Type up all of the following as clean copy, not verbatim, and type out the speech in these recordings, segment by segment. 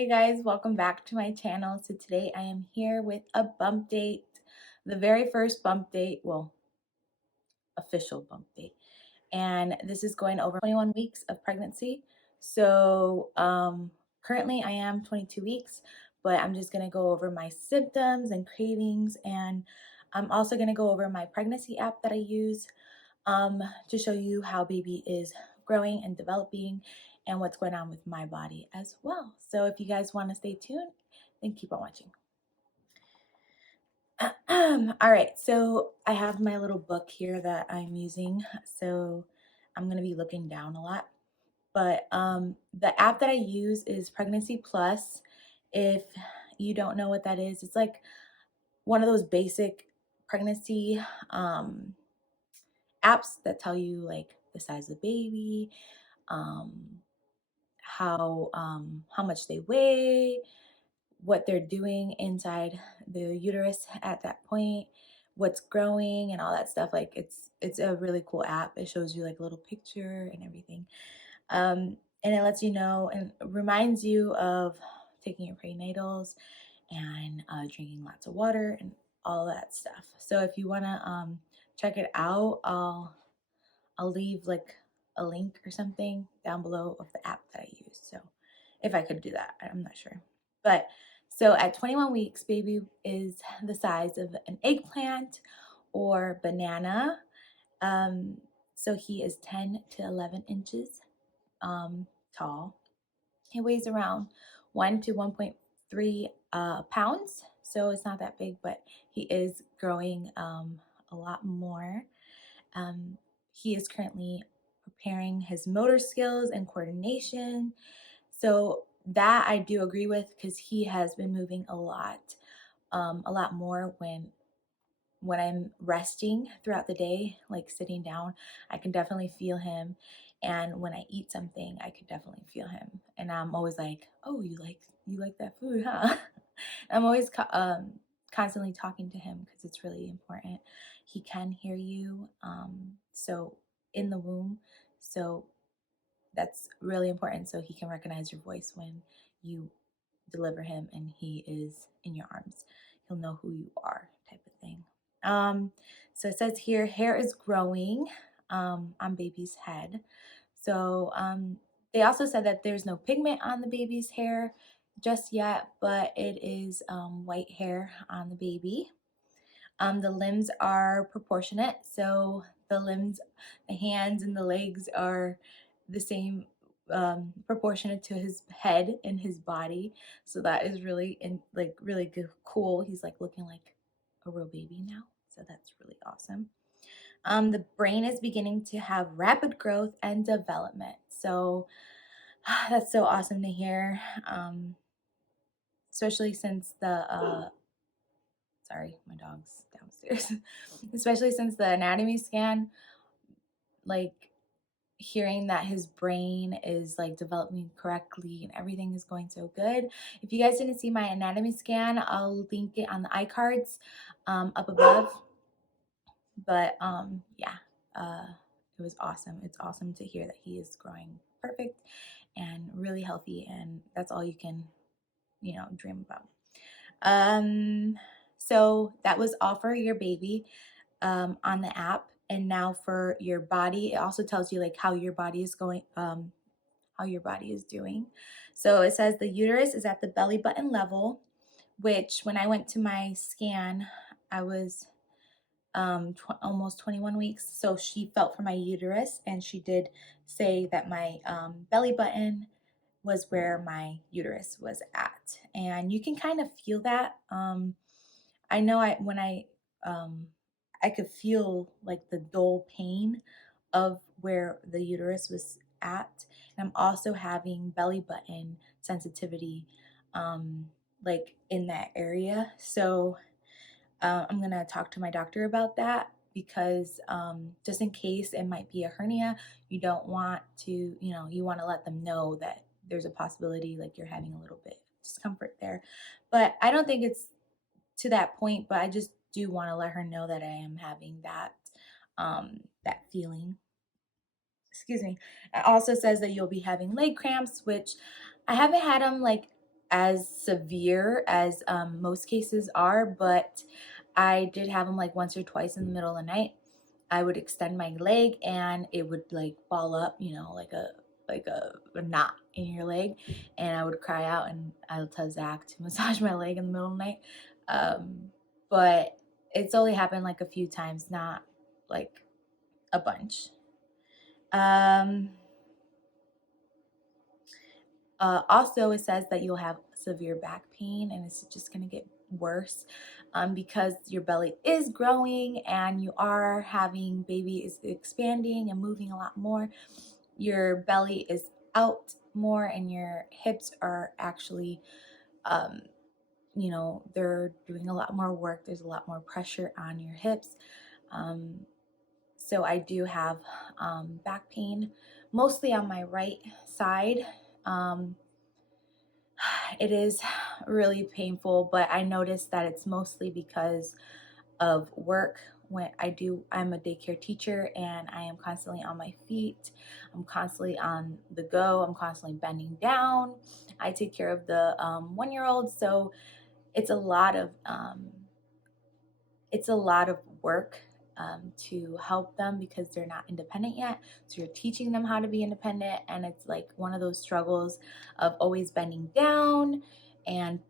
Hi guys, welcome back to my channel. So today I am here with a bump date, the very first bump date, well, official bump date. And this is going over 21 weeks of pregnancy. So currently I am 22 weeks, but I'm just going to go over my symptoms and cravings, and I'm also going to go over my pregnancy app that I use to show you how baby is growing and developing and what's going on with my body as well. So if you guys want to stay tuned, then keep on watching. All right, so I have my little book here that I'm using. So I'm going to be looking down a lot. But the app that I use is Pregnancy Plus. If you don't know what that is, it's like one of those basic pregnancy apps that tell you like the size of the baby, um, how much they weigh, what they're doing inside the uterus at that point, what's growing, and all that stuff. Like it's a really cool app. It shows you like a little picture and everything, and it lets you know and reminds you of taking your prenatals and drinking lots of water and all that stuff. So if you want to check it out, I'll leave like a link or something down below of the app that I use. So if I could do that, I'm not sure. But so at 21 weeks, baby is the size of an eggplant or banana. Um, so he is 10 to 11 inches tall. He weighs around 1 to 1.3 pounds. So it's not that big, but he is growing a lot more. Um, he is currently preparing his motor skills and coordination. So that I do agree with because he has been moving a lot more when I'm resting throughout the day, like sitting down. I can definitely feel him. And when I eat something, I could definitely feel him. And I'm always like, "Oh, you like that food, huh?" I'm always constantly talking to him because it's really important. He can hear you, so in the womb, so that's really important. So he can recognize your voice when you deliver him and he is in your arms. He'll know who you are, type of thing. So it says here, hair is growing on baby's head. So they also said that there's no pigment on the baby's hair just yet, but it is white hair on the baby. The limbs are proportionate, so the hands and the legs are the same, proportionate to his head and his body. So that is really really good, cool. He's like looking like a real baby now, so that's really awesome. The brain is beginning to have rapid growth and development. So that's so awesome to hear, especially since the sorry, my dog's downstairs. Especially since the anatomy scan, like hearing that his brain is like developing correctly and everything is going so good. If you guys didn't see my anatomy scan, I'll link it on the iCards up above. But yeah, it was awesome. It's awesome to hear that he is growing perfect and really healthy, and that's all you can, dream about. So that was all for your baby on the app. And now for your body, it also tells you like how your body is going, how your body is doing. So it says the uterus is at the belly button level, which when I went to my scan, I was almost 21 weeks. So she felt for my uterus and she did say that my belly button was where my uterus was at. And you can kind of feel that. I know I could feel like the dull pain of where the uterus was at. And I'm also having belly button sensitivity, like in that area. So I'm going to talk to my doctor about that because just in case it might be a hernia, you don't want to, you want to let them know that there's a possibility like you're having a little bit of discomfort there. But I don't think it's to that point, but I just do want to let her know that I am having that feeling. Excuse me. It also says that you'll be having leg cramps, which I haven't had them like as severe as most cases are, but I did have them like once or twice in the middle of the night. I would extend my leg and it would like ball up, you know, like a knot in your leg, and I would cry out, and I would tell Zach to massage my leg in the middle of the night. But it's only happened like a few times, not like a bunch. Um, Also, it says that you'll have severe back pain, and it's just going to get worse because your belly is growing and you are having baby is expanding and moving a lot more. Your belly is out more, and your hips are actually, um, they're doing a lot more work. There's a lot more pressure on your hips. Um, so I do have back pain, mostly on my right side. Um, It is really painful, but I noticed that it's mostly because of work. I'm a daycare teacher and I am constantly on my feet. I'm constantly on the go. I'm constantly bending down. I take care of the 1 year old, so it's a lot of it's a lot of work to help them because they're not independent yet. So you're teaching them how to be independent, and it's like one of those struggles of always bending down and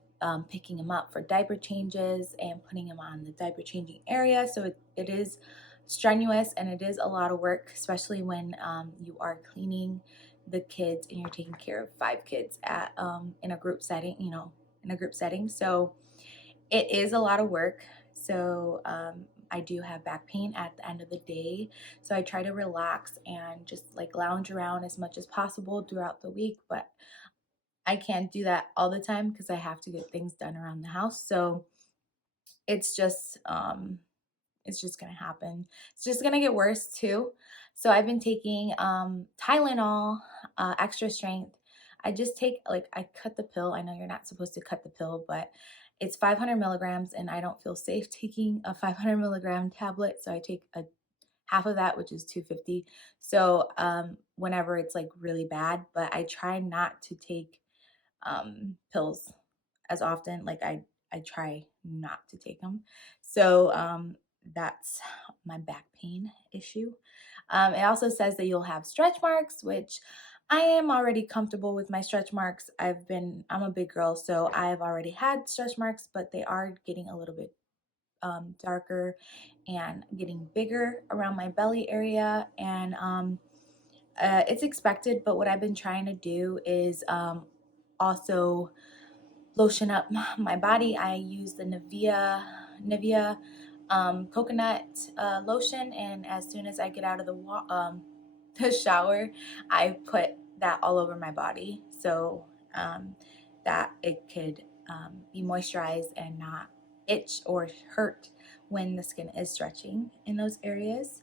picking them up for diaper changes and putting them on the diaper changing area. So it is strenuous and it is a lot of work, especially when you are cleaning the kids and you're taking care of 5 kids at in a group setting, in a group setting. So it is a lot of work. So I do have back pain at the end of the day. So I try to relax and just like lounge around as much as possible throughout the week. But I can't do that all the time because I have to get things done around the house. So it's just it's just gonna happen. It's just gonna get worse too. So I've been taking Tylenol, extra strength. I just take like I cut the pill. I know you're not supposed to cut the pill, but it's 500 milligrams, and I don't feel safe taking a 500 milligram tablet. So I take a half of that, which is 250. So whenever it's like really bad, but I try not to take pills as often. Like I try not to take them. So that's my back pain issue. It also says that you'll have stretch marks, which I am already comfortable with my stretch marks. I'm a big girl, so I've already had stretch marks, but they are getting a little bit darker and getting bigger around my belly area. And it's expected, but what I've been trying to do is also lotion up my body. I use the Nivea coconut lotion, and as soon as I get out of the shower, I put that all over my body so that it could be moisturized and not itch or hurt when the skin is stretching in those areas.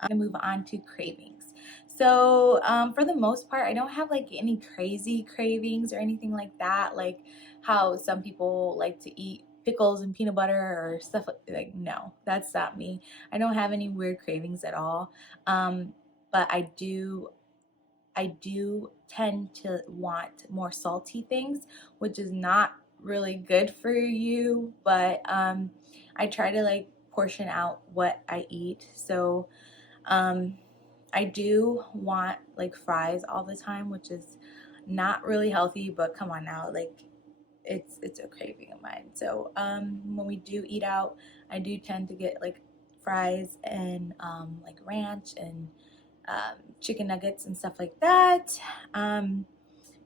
I move on to cravings. So for the most part, I don't have like any crazy cravings or anything like that, like how some people like to eat pickles and peanut butter or stuff like no, that's not me. I don't have any weird cravings at all. But I do tend to want more salty things, which is not really good for you, but I try to like portion out what I eat. So um, I do want like fries all the time, which is not really healthy, but come on now, like it's a craving of mine. So when we do eat out, I do tend to get like fries and like ranch and chicken nuggets and stuff like that.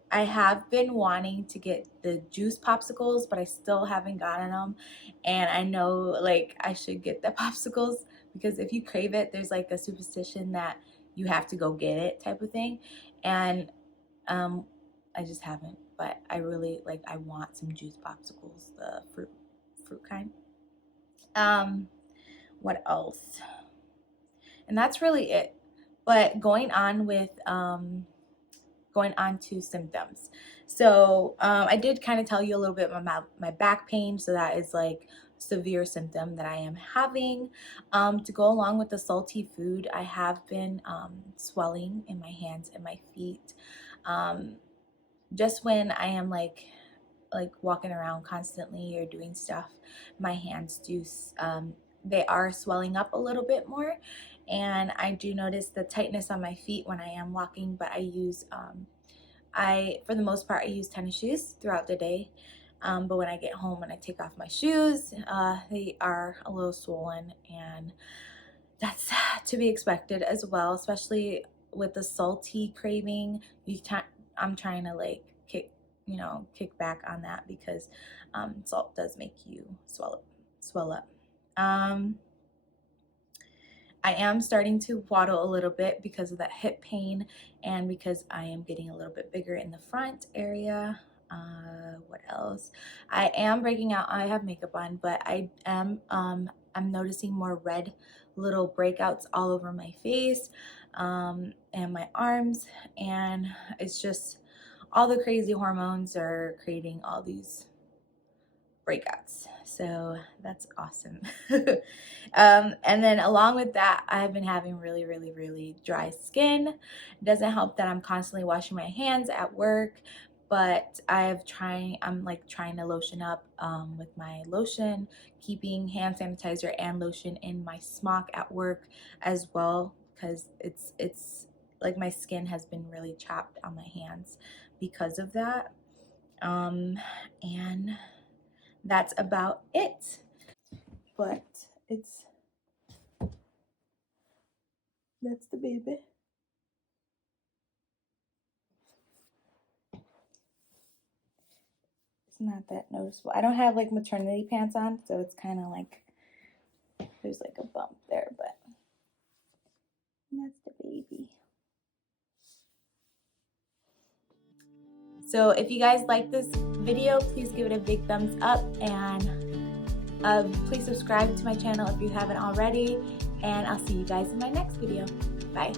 I have been wanting to get the juice popsicles, but I still haven't gotten them. And I know like I should get the popsicles because if you crave it, there's like a superstition that you have to go get it type of thing. And um, I just haven't, but I really like I want some juice popsicles, the fruit kind. Um, what else? And that's really it. But going on to symptoms. So I did kind of tell you a little bit about my back pain. So that is like severe symptom that I am having. To go along with the salty food, I have been swelling in my hands and my feet. Just when I am like like walking around constantly or doing stuff, my hands do they are swelling up a little bit more, and I do notice the tightness on my feet when I am walking. But I use for the most part, I use tennis shoes throughout the day. But when I get home and I take off my shoes, they are a little swollen, and that's to be expected as well, especially with the salty craving. I'm trying to like kick back on that, because salt does make you swell up. I am starting to waddle a little bit because of that hip pain, and because I am getting a little bit bigger in the front area. What else? I am breaking out. I have makeup on, but I'm noticing more red little breakouts all over my face, and my arms, and it's just all the crazy hormones are creating all these breakouts. So that's awesome. And then along with that, I've been having really dry skin. It doesn't help that I'm constantly washing my hands at work, but I'm like trying to lotion up with my lotion, keeping hand sanitizer and lotion in my smock at work as well, because it's like my skin has been really chapped on my hands because of that. And that's about it. But that's the baby. It's not that noticeable. I don't have like maternity pants on, so it's kind of like there's like a bump there, but that's the baby. So if you guys like this video, please give it a big thumbs up, and please subscribe to my channel if you haven't already, and I'll see you guys in my next video. Bye.